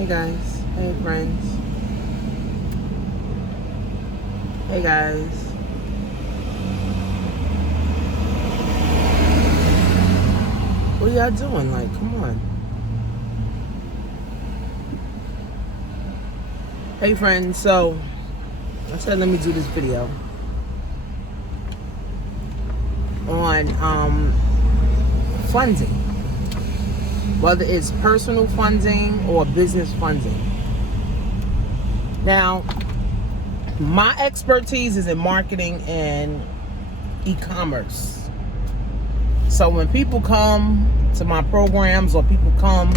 Hey guys, hey friends, hey guys. What are y'all doing? Like, come on. Hey friends, so I said let me do this video on funding, whether it's personal funding or business funding. Now, my expertise is in marketing and e-commerce. So when people come to my programs or people come,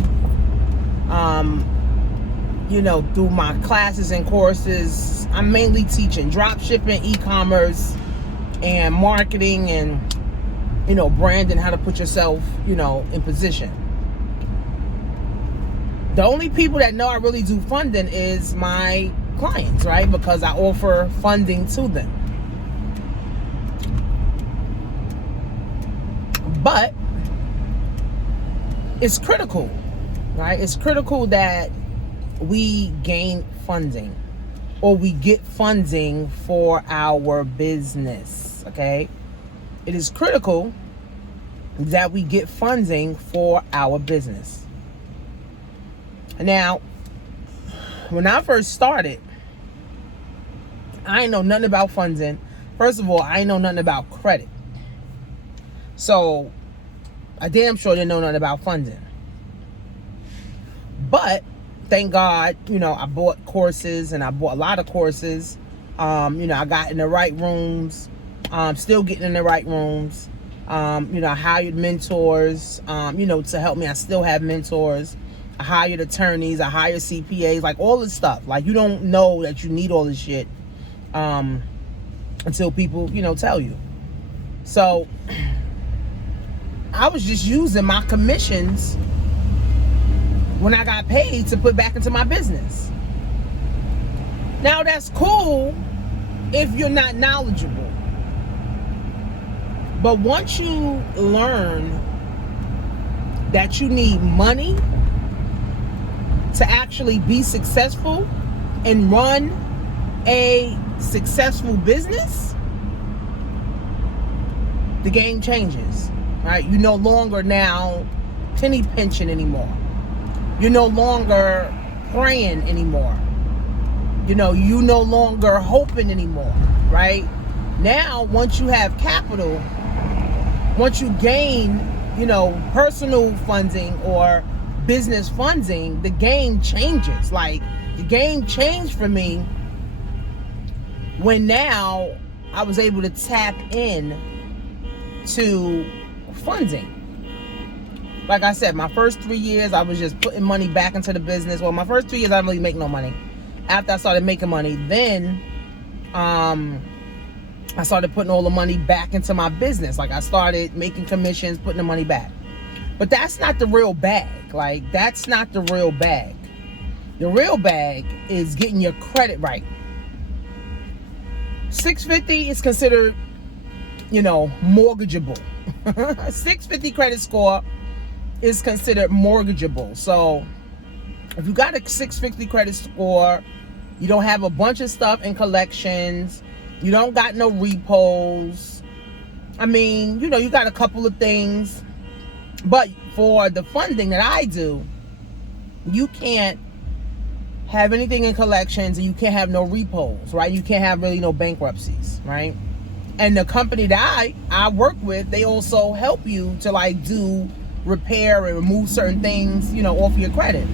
through my classes and courses, I'm mainly teaching drop shipping, e-commerce, and marketing and, branding, how to put yourself, in position. The only people that know I really do funding is my clients, right? Because I offer funding to them. But it's critical, right? It's critical that we gain funding or we get funding for our business, okay? It is critical that we get funding for our business. Now, when I first started, I ain't know nothing about funding. First of all, I ain't know nothing about credit. So, I damn sure didn't know nothing about funding. But, thank God, I bought courses and I bought a lot of courses. I got in the right rooms. Still getting in the right rooms. I hired mentors, to help me. I still have mentors. I hired attorneys. I hired CPAs, like all this stuff. Like, you don't know that you need all this shit until people, tell you. So, I was just using my commissions when I got paid to put back into my business. Now, that's cool if you're not knowledgeable. But once you learn that you need money to actually be successful and run a successful business, the game changes, right? You're no longer now penny pinching anymore. You're no longer praying anymore. You no longer hoping anymore, right? Now, once you have capital, once you gain, personal funding or business funding, the game changes. Like, the game changed for me when now I was able to tap in to funding. Like I said, my first 3 years, I was just putting money back into the business. Well, my first 3 years, I didn't really make no money. After I started making money, then I started putting all the money back into my business. Like, I started making commissions, putting the money back. But that's not the real bag. Like, that's not the real bag. The real bag is getting your credit right. 650 is considered, mortgageable. 650 credit score is considered mortgageable. So if you got a 650 credit score, you don't have a bunch of stuff in collections, you don't got no repos. I mean, you got a couple of things. But for the funding that I do, you can't have anything in collections and you can't have no repos, right? You can't have really no bankruptcies, right? And the company that I work with, they also help you to do repair and remove certain things, off your credit.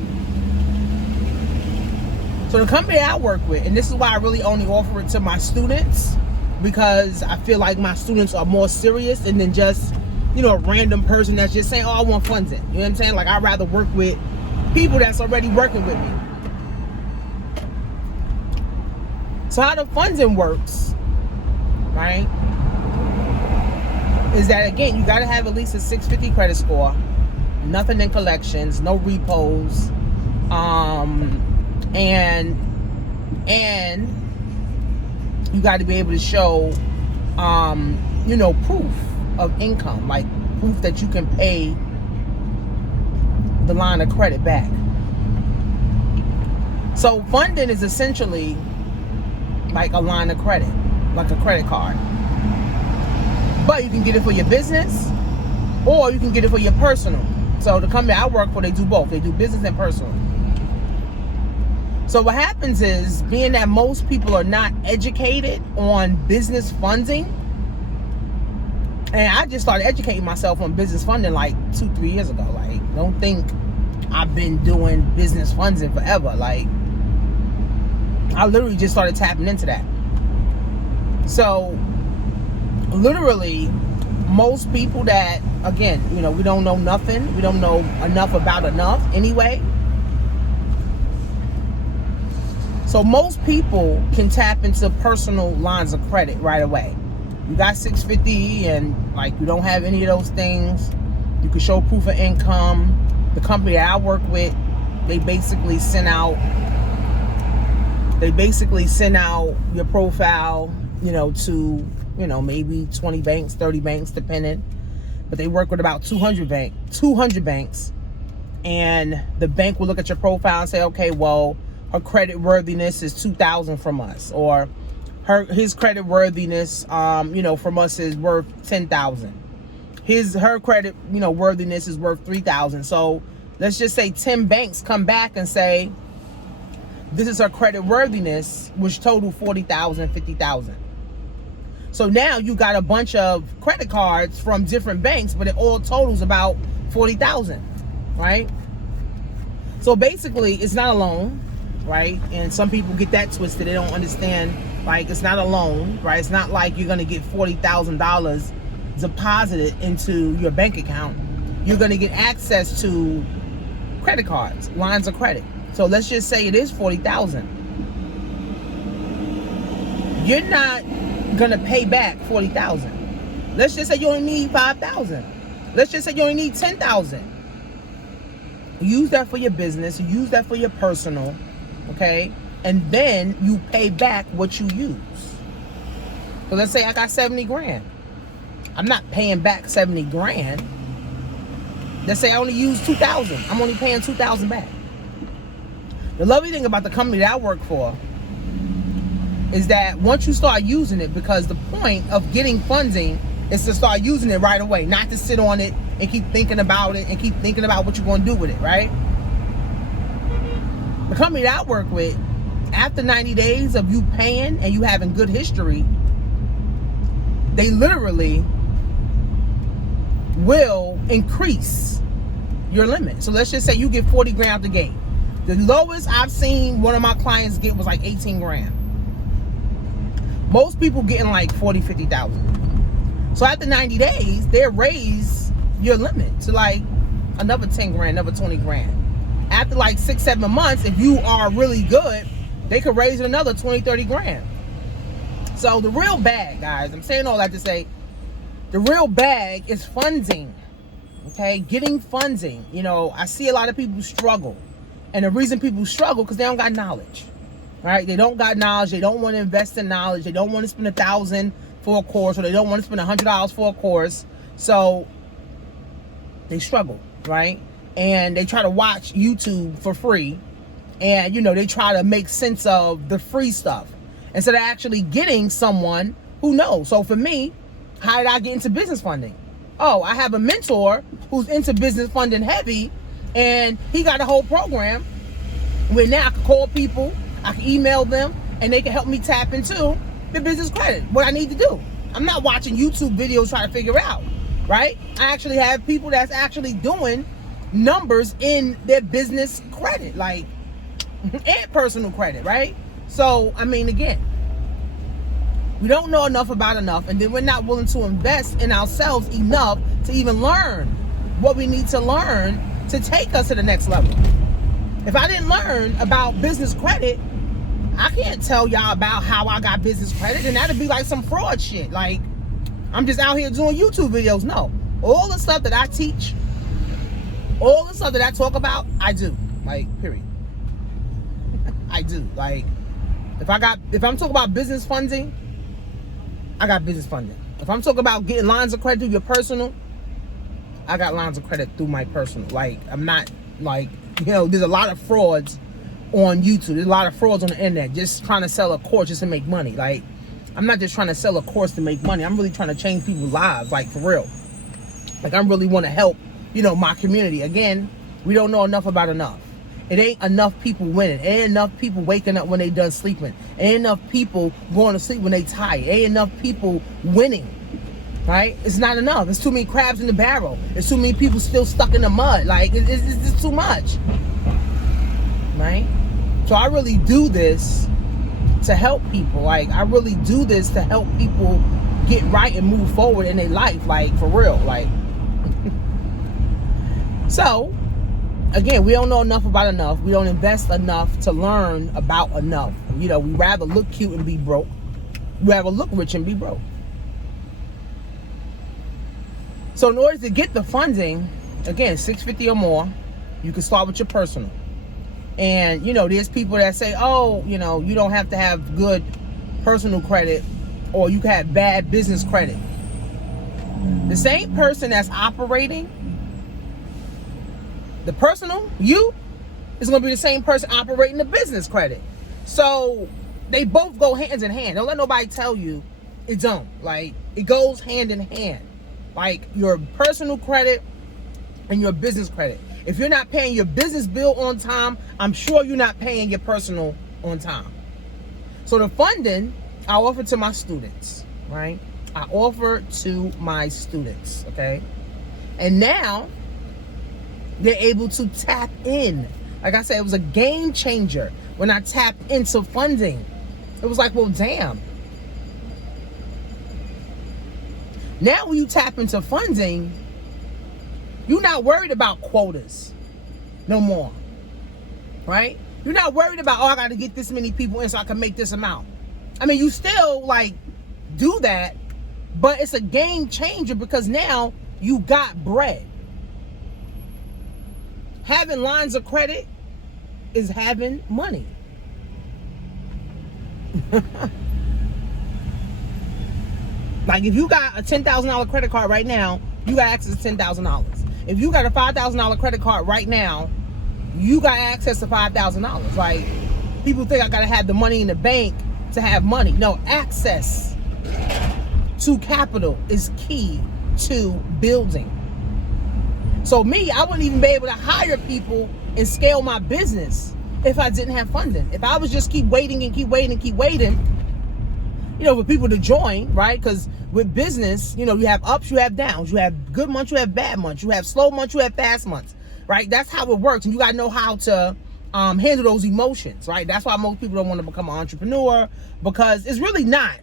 So the company that I work with, and this is why I really only offer it to my students, because I feel like my students are more serious than just, a random person that's just saying, oh, I want funding. You know what I'm saying? Like, I'd rather work with people that's already working with me. So how the funding works, right, is that, again, you got to have at least a 650 credit score, nothing in collections, no repos, and you got to be able to show, proof of income, like proof that you can pay the line of credit back. So funding is essentially like a line of credit, like a credit card. But you can get it for your business, or you can get it for your personal. So the company I work for, they do both. They do business and personal. So what happens is, being that most people are not educated on business funding, and I just started educating myself on business funding like 2-3 years ago. Like, don't think I've been doing business funding forever. Like, I literally just started tapping into that. So literally, most people that, again, we don't know nothing. We don't know enough about enough anyway. So most people can tap into personal lines of credit right away. You got 650 and like you don't have any of those things, you can show proof of income. The company that I work with, they basically send out your profile, to, maybe 20 banks, 30 banks, depending. But they work with about 200 banks. And the bank will look at your profile and say, okay, well, her credit worthiness is 2,000 from us, or his credit worthiness, from us is worth 10,000. Her credit, worthiness is worth 3,000. So let's just say 10 banks come back and say, this is her credit worthiness, which total 40,000, 50,000. So now you got a bunch of credit cards from different banks, but it all totals about 40,000, right? So basically, it's not a loan, right? And some people get that twisted. They don't understand, like, it's not a loan, right? It's not like you're going to get $40,000 deposited into your bank account. You're going to get access to credit cards, lines of credit. So let's just say it is 40,000. You're not going to pay back 40,000. Let's just say you only need 5,000. Let's just say you only need 10,000. Use that for your business. Use that for your personal. Okay, and then you pay back what you use. So let's say I got 70 grand. I'm not paying back 70 grand. Let's say I only use 2,000. I'm only paying 2,000 back. The lovely thing about the company that I work for is that once you start using it, because the point of getting funding is to start using it right away, not to sit on it and keep thinking about it and keep thinking about what you're going to do with it, right? The company that I work with, after 90 days of you paying and you having good history, they literally will increase your limit. So let's just say you get 40 grand out the gate. The lowest I've seen one of my clients get was like 18 grand. Most people getting like 40, 50,000. So after 90 days, they raise your limit to like another 10 grand, another 20 grand. After like 6-7 months, if you are really good, they could raise it another 20, 30 grand. So the real bag, guys, I'm saying all that to say, the real bag is funding. Okay, getting funding. I see a lot of people struggle. And the reason people struggle, because they don't got knowledge. Right? They don't got knowledge. They don't want to invest in knowledge. They don't want to spend $1,000 for a course, or they don't want to spend $100 for a course. So they struggle, right? And they try to watch YouTube for free, and they try to make sense of the free stuff instead of actually getting someone who knows. So for me, how did I get into business funding? Oh, I have a mentor who's into business funding heavy, and he got a whole program where now I can call people, I can email them, and they can help me tap into the business credit, what I need to do. I'm not watching YouTube videos trying to figure out, right? I actually have people that's actually doing numbers in their business credit, like, and personal credit, right? So, I mean, again, we don't know enough about enough, and then we're not willing to invest in ourselves enough to even learn what we need to learn to take us to the next level. If I didn't learn about business credit, I can't tell y'all about how I got business credit, and that'd be like some fraud shit. Like, I'm just out here doing YouTube videos. No, all the stuff that I teach, all the stuff that I talk about, I do. Like, period. I do. Like, if I'm talking about business funding, I got business funding. If I'm talking about getting lines of credit through your personal, I got lines of credit through my personal. Like, I'm not, like, there's a lot of frauds on YouTube. There's a lot of frauds on the internet just trying to sell a course just to make money. Like, I'm not just trying to sell a course to make money. I'm really trying to change people's lives, like, for real. Like, I really want to help, my community. Again, we don't know enough about enough. It ain't enough people winning. It ain't enough people waking up when they done sleeping. It ain't enough people going to sleep when they tired. It ain't enough people winning, right? It's not enough. There's too many crabs in the barrel. There's too many people still stuck in the mud. Like, it's too much, right? So I really do this to help people. Like, I really do this to help people get right and move forward in their life. Like, for real. Like, so, again, we don't know enough about enough. We don't invest enough to learn about enough. We rather look cute and be broke. We rather look rich and be broke. So in order to get the funding, again, $650 or more, you can start with your personal. And, there's people that say, oh, you don't have to have good personal credit, or you can have bad business credit. The same person that's operating the personal, is going to be the same person operating the business credit. So they both go hands in hand. Don't let nobody tell you it don't. Like, it goes hand in hand. Like, your personal credit and your business credit. If you're not paying your business bill on time, I'm sure you're not paying your personal on time. So the funding I offer to my students, right? I offer to my students, okay? And now they're able to tap in. Like I said, it was a game changer when I tapped into funding. It was like, well, damn. Now when you tap into funding, you're not worried about quotas no more, right? You're not worried about, I got to get this many people in so I can make this amount. I mean, you still, do that, but it's a game changer because now you got bread. Having lines of credit is having money. Like, if you got a $10,000 credit card right now, you got access to $10,000. If you got a $5,000 credit card right now, you got access to $5,000. Like, people think I got to have the money in the bank to have money. No, access to capital is key to building. So me, I wouldn't even be able to hire people and scale my business if I didn't have funding. If I was just keep waiting for people to join, right? Because with business, you have ups, you have downs. You have good months, you have bad months. You have slow months, you have fast months, right? That's how it works. And you got to know how to handle those emotions, right? That's why most people don't want to become an entrepreneur, because it's really not.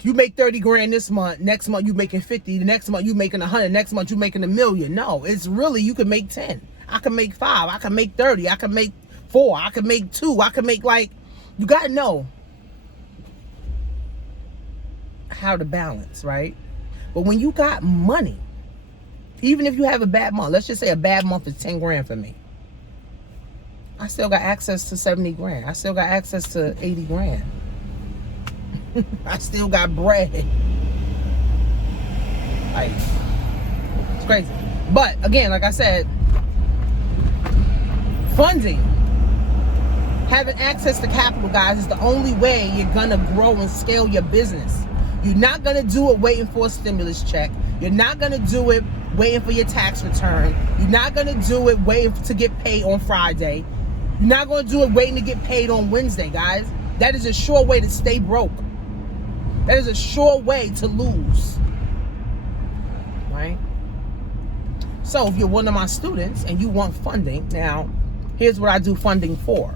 You make 30 grand this month, next month you making 50, the next month you making 100, next month you making $1 million. No, it's really, you can make 10. I can make 5, I can make 30, I can make 4, I can make 2, I can make, you got to know how to balance, right? But when you got money, even if you have a bad month, let's just say a bad month is 10 grand for me. I still got access to 70 grand. I still got access to 80 grand. I still got bread. Like, it's crazy. But again, like I said, funding, having access to capital, guys, is the only way you're gonna grow and scale your business. You're not gonna do it waiting for a stimulus check. You're not gonna do it waiting for your tax return. You're not gonna do it waiting to get paid on Friday. You're not gonna do it waiting to get paid on Wednesday, guys. That is a sure way to stay broke. That is a sure way to lose, right? So if you're one of my students and you want funding, now here's what I do funding for.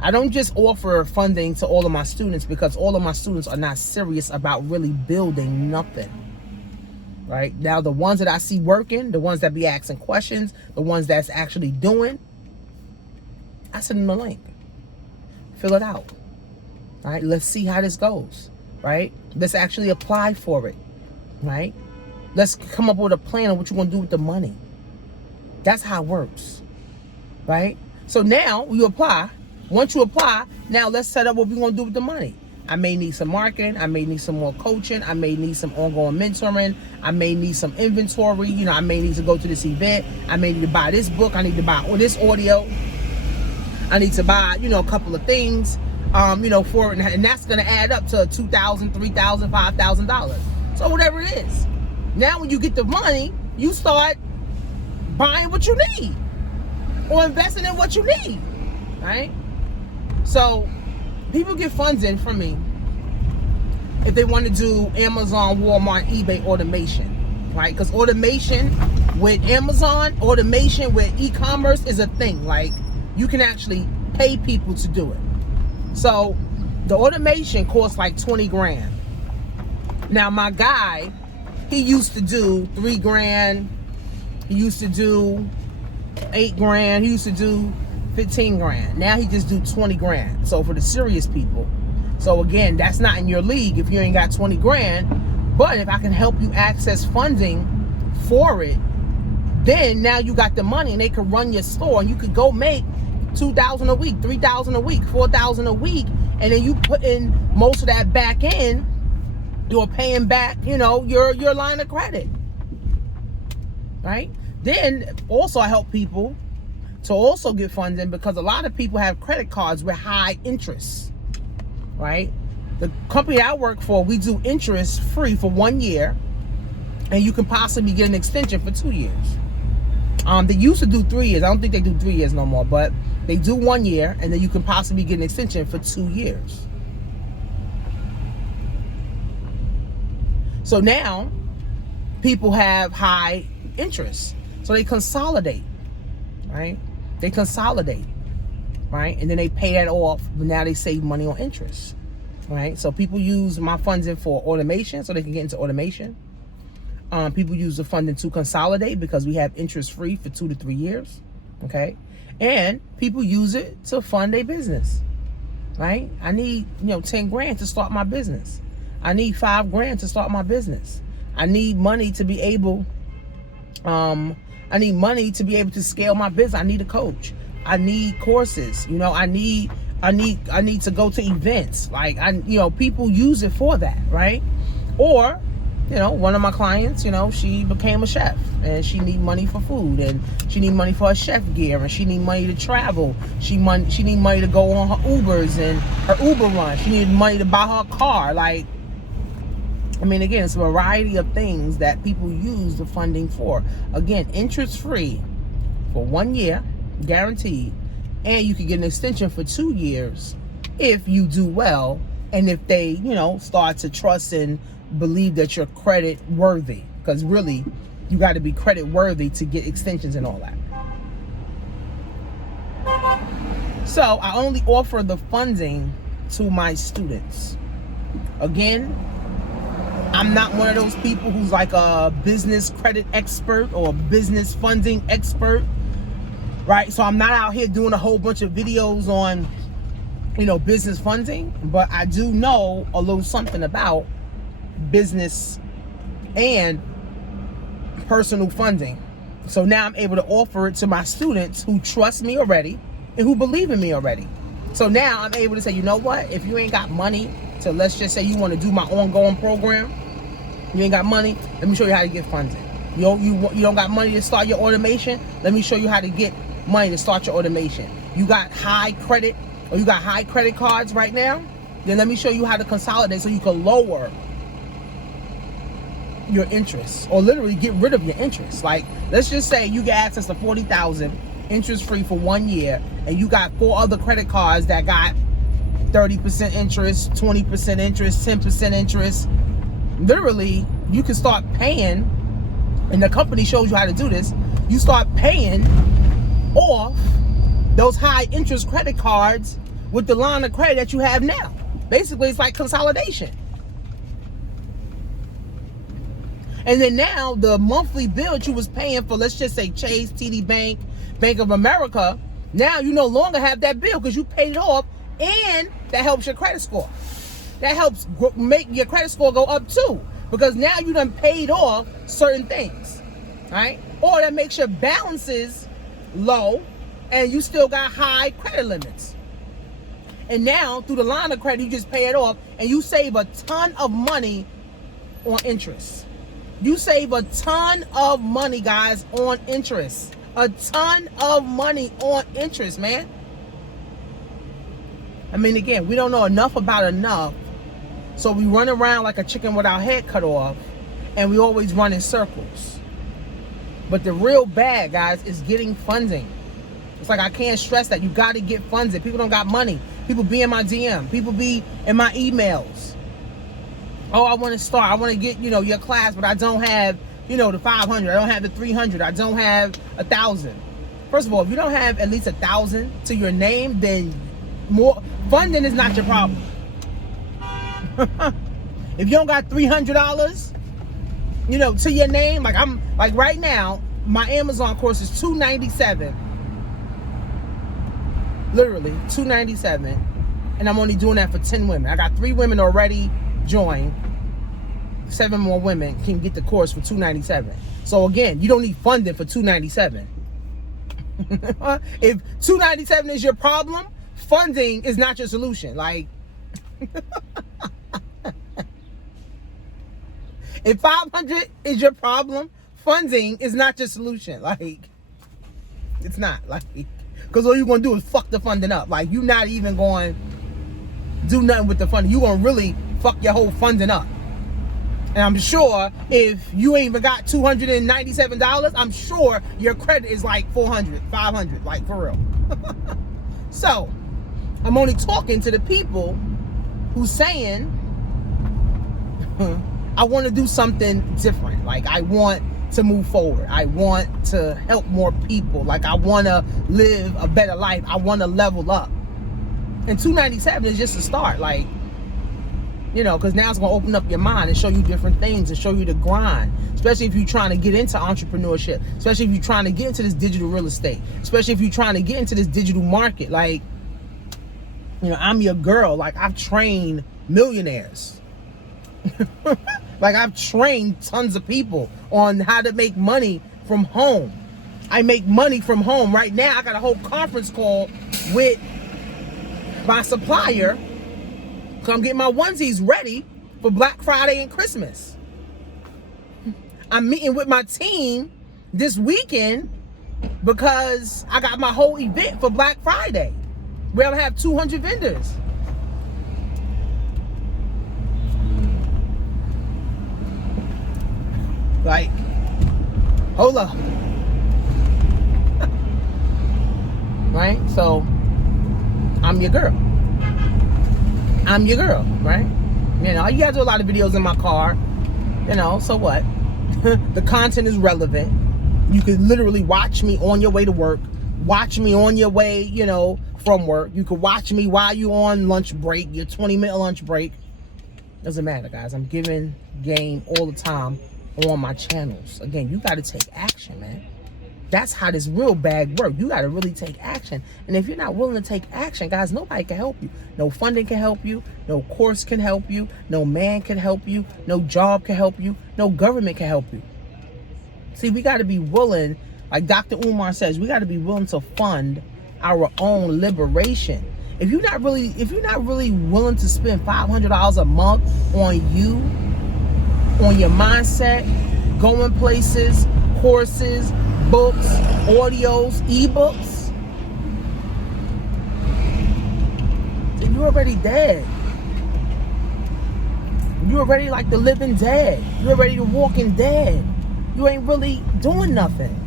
I don't just offer funding to all of my students because all of my students are not serious about really building nothing, right? Now, the ones that I see working, the ones that be asking questions, the ones that's actually doing, I send them the link. Fill it out. All right, let's see how this goes, right? Let's actually apply for it, right? Let's come up with a plan on what you're going to do with the money. That's how it works, right? So now you apply. Once you apply, now let's set up what we're going to do with the money. I may need some marketing. I may need some more coaching. I may need some ongoing mentoring. I may need some inventory. You know, I may need to go to this event. I may need to buy this book. I need to buy this audio. I need to buy, you know, a couple of things, you know, for it. And that's going to add up to $2,000, $3,000, $5,000. So whatever it is. Now when you get the money, you start buying what you need or investing in what you need, right? So people get funds in from me if they want to do Amazon, Walmart, eBay automation, right? Because automation with Amazon, automation with e-commerce is a thing. Like, you can actually pay people to do it. So the automation costs like 20 grand. Now my guy, he used to do 3 grand. He used to do 8 grand. He used to do 15 grand. Now he just do 20 grand. So for the serious people. So again, that's not in your league if you ain't got 20 grand. But if I can help you access funding for it, then now you got the money and they can run your store and you could go make $2,000 a week, $3,000 a week, $4,000 a week. And then you put in most of that back in, you're paying back, you know, your line of credit, right? Then also I help people to also get funding because a lot of people have credit cards with high interest, right? The company I work for, we do interest free for 1 year, and you can possibly get an extension for 2 years. They used to do 3 years. I don't think they do 3 years no more, but they do 1 year, and then you can possibly get an extension for 2 years. So now people have high interest, so they consolidate, right? They consolidate, right? And then they pay that off, but now they save money on interest, right? So people use my funding for automation so they can get into automation. People use the funding to consolidate because we have interest free for 2 to 3 years, okay? And people use it to fund their business, right? I need, 10 grand to start my business. I need 5 grand to start my business. I need money to be able, to scale my business. I need a coach. I need courses. I need to go to events. Like, people use it for that, right? Or, one of my clients, she became a chef and she need money for food and she need money for her chef gear and she need money to travel. She need money to go on her Ubers and her Uber run. She need money to buy her a car. Like, again, it's a variety of things that people use the funding for. Again, interest free for 1 year, guaranteed. And you can get an extension for 2 years if you do well and if they, start to trust and believe that you're credit worthy, because really you got to be credit worthy to get extensions and all that. So I only offer the funding to my students. Again, I'm not one of those people who's like a business credit expert or business funding expert, right? So I'm not out here doing a whole bunch of videos on business funding, but I do know a little something about business and personal funding. So now I'm able to offer it to my students who trust me already and who believe in me already. So now I'm able to say, you know what? If you ain't got money to, let's just say you want to do my ongoing program, you ain't got money, let me show you how to get funding. You don't got money to start your automation, let me show you how to get money to start your automation. You got high credit or you got high credit cards right now, then let me show you how to consolidate so you can lower your interest or literally get rid of your interest. Like, let's just say you get access to $40,000 interest free for 1 year and you got 4 other credit cards that got 30% interest, 20% interest, 10% interest. Literally, you can start paying, and the company shows you how to do this. You start paying off those high interest credit cards with the line of credit that you have now. Basically, it's like consolidation. And then now the monthly bill that you was paying for, let's just say Chase, TD Bank, Bank of America, now you no longer have that bill because you paid it off, and that helps your credit score. That helps make your credit score go up too, because now you done paid off certain things, right? Or that makes your balances low and you still got high credit limits. And now, through the line of credit, you just pay it off, and you save a ton of money on interest. You save a ton of money, guys, on interest. A ton of money on interest, man. I mean, again, we don't know enough about enough, so we run around like a chicken with our head cut off, and we always run in circles. But the real bad, guys, is getting funding. It's like I can't stress that. You got to get funded. People don't got money. People be in my DM. People be in my emails. Oh, I want to start. I want to get, your class, but I don't have, the 500. I don't have the 300. I don't have 1,000. First of all, if you don't have at least 1,000 to your name, then more funding is not your problem. If you don't got $300, to your name, like right now, my Amazon course is $297. Literally $297, and I'm only doing that for 10 women. I got 3 women already joined. 7 more women can get the course for $297. So again, you don't need funding for $297. If $297 is your problem, funding is not your solution. Like, if $500 is your problem, funding is not your solution. Like, it's not. Like, because all you're going to do is fuck the funding up. Like, you're not even going to do nothing with the funding. You're going to really fuck your whole funding up. And I'm sure if you ain't even got $297, I'm sure your credit is like $400, $500, like, for real. So, I'm only talking to the people who's saying, I want to do something different. Like, I want to move forward. I want to help more people. Like, I want to live a better life. I want to level up. And $297 is just a start. Like, because now it's going to open up your mind and show you different things and show you the grind. Especially if you're trying to get into entrepreneurship. Especially if you're trying to get into this digital real estate. Especially if you're trying to get into this digital market. Like, I'm your girl. Like, I've trained millionaires. Like, I've trained tons of people on how to make money from home. I make money from home. Right now, I got a whole conference call with my supplier because I'm getting my onesies ready for Black Friday and Christmas. I'm meeting with my team this weekend because I got my whole event for Black Friday. We're going to have 200 vendors. Like, hold up. Right? So, I'm your girl. I'm your girl, right? You guys do a lot of videos in my car. So what? The content is relevant. You could literally watch me on your way to work. Watch me on your way, from work. You could watch me while you're on lunch break, your 20-minute lunch break. Doesn't matter, guys. I'm giving game all the time on my channels. Again, you got to take action, man. That's how this real bag works. You got to really take action. And if you're not willing to take action, guys, nobody can help you. No funding can help you. No course can help you. No man can help you. No job can help you. No government can help you. See, we got to be willing, like Dr. Umar says, we got to be willing to fund our own liberation. If you're not really willing to spend $500 a month on you, on your mindset, going places, courses, books, audios, ebooks, then you're already dead. You're already like the living dead. You're already the walking dead. You ain't really doing nothing.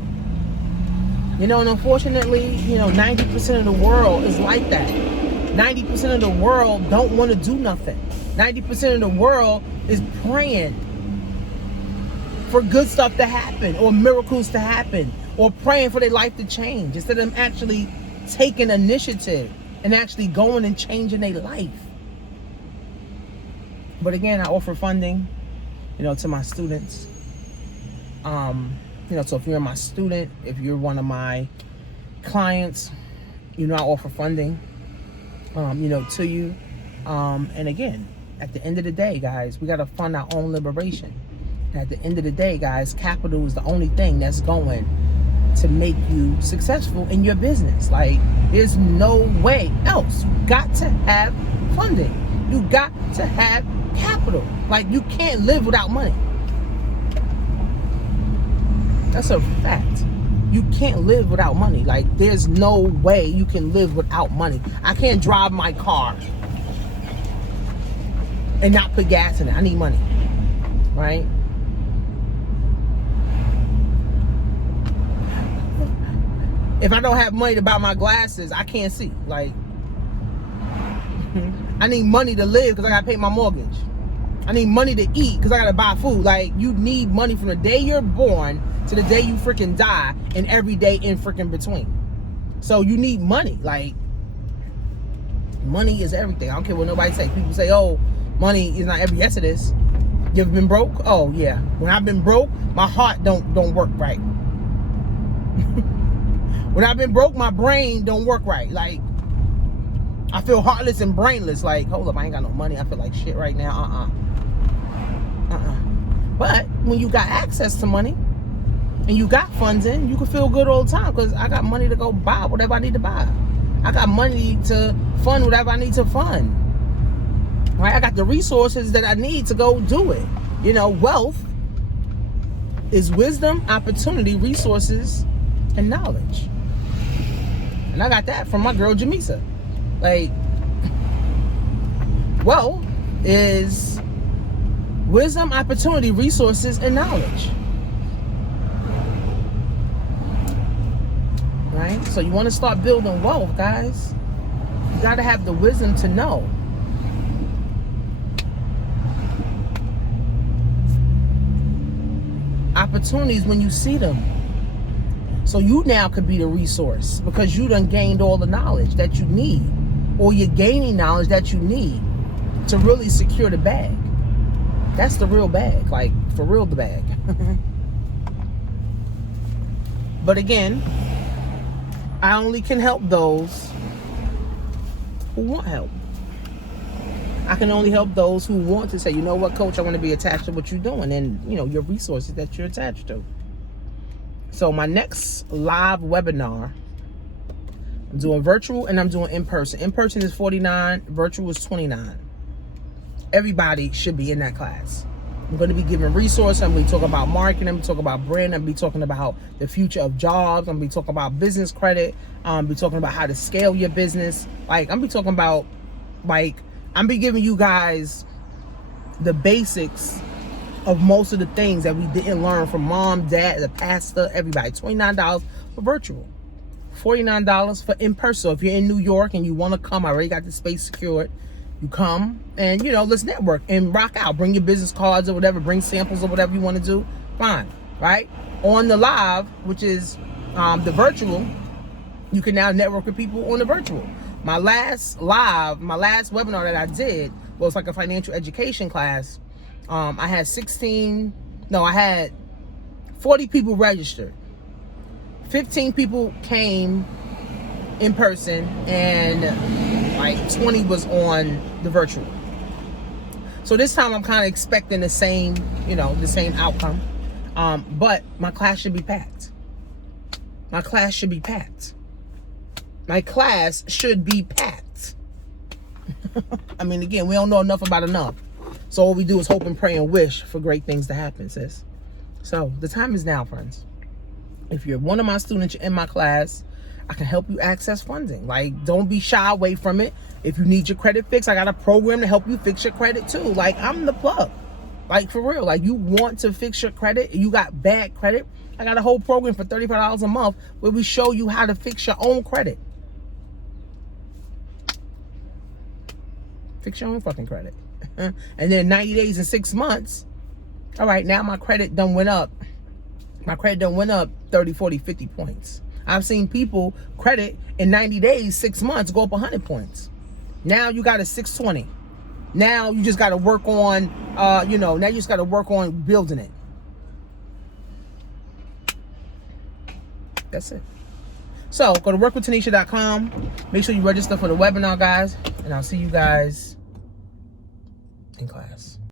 And unfortunately, 90% of the world is like that. 90% of the world don't want to do nothing. 90% of the world is praying for good stuff to happen or miracles to happen or praying for their life to change instead of them actually taking initiative and actually going and changing their life. But again, I offer funding, to my students. So if you're my student, if you're one of my clients, I offer funding, to you. And again, at the end of the day, guys, we got to fund our own liberation. At the end of the day, guys, capital is the only thing that's going to make you successful in your business. Like, there's no way else. You got to have funding. You got to have capital. Like, you can't live without money. That's a fact. You can't live without money. Like, there's no way you can live without money. I can't drive my car and not put gas in it. I need money, right? If I don't have money to buy my glasses, I can't see. Like, I need money to live because I gotta pay my mortgage. I need money to eat because I gotta buy food. Like, you need money from the day you're born to the day you freaking die, and every day in freaking between. So you need money. Like, money is everything. I don't care what nobody say. People say, oh, money is not everything. Yes, it is. You ever been broke? Oh yeah. When I've been broke, my heart don't work right. When I've been broke, my brain don't work right. Like, I feel heartless and brainless. Like, hold up, I ain't got no money. I feel like shit right now. But when you got access to money and you got funds in, you can feel good all the time because I got money to go buy whatever I need to buy. I got money to fund whatever I need to fund. Right? I got the resources that I need to go do it. You know, wealth is wisdom, opportunity, resources, and knowledge. And I got that from my girl Jamisa. Like, wealth is wisdom, opportunity, resources, and knowledge. Right? So you want to start building wealth, guys. You got to have the wisdom to know. Opportunities when you see them. So you now could be the resource because you done gained all the knowledge that you need, or you're gaining knowledge that you need to really secure the bag. That's the real bag, like, for real, the bag. But again, I only can help those who want help. I can only help those who want to say, you know what, coach, I want to be attached to what you're doing and, you know, your resources that you're attached to. So my next live webinar, I'm doing virtual and I'm doing in-person. In-person is $49, virtual is $29. Everybody should be in that class. I'm going to be giving resources. I'm going to be talking about marketing. I'm going to be talking about brand. I'm going to be talking about the future of jobs. I'm going to be talking about business credit. I'm going to be talking about how to scale your business. Like, I'm going to be talking about, like, I'm going to be giving you guys the basics of most of the things that we didn't learn from mom, dad, the pastor, everybody. $29 for virtual. $49 for in-person. So if you're in New York and you want to come, I already got the space secured. You come and, you know, let's network and rock out. Bring your business cards or whatever. Bring samples or whatever you want to do. Fine, right? On the live, which is the virtual, you can now network with people on the virtual. My last webinar that I did was like a financial education class. I had 40 people registered. 15 people came in person and like 20 was on the virtual. So this time I'm kind of expecting the same, you know, the same outcome. But my class should be packed. My class should be packed. My class should be packed. I mean, again, we don't know enough about enough. So all we do is hope and pray and wish for great things to happen, sis. So the time is now, friends. If you're one of my students, you're in my class, I can help you access funding. Like, don't be shy away from it. If you need your credit fixed, I got a program to help you fix your credit too. Like, I'm the plug. Like, for real. Like, you want to fix your credit, you got bad credit, I got a whole program for $35 a month where we show you how to fix your own credit. Fix your own fucking credit. And then 90 days and 6 months, all right, now my credit done went up. My credit done went up 30, 40, 50 points. I've seen people credit in 90 days, 6 months, go up 100 points. Now you got a 620. Now you just got to work on, now you just got to work on building it. That's it. So go to workwithtanisha.com. Make sure you register for the webinar, guys. And I'll see you guys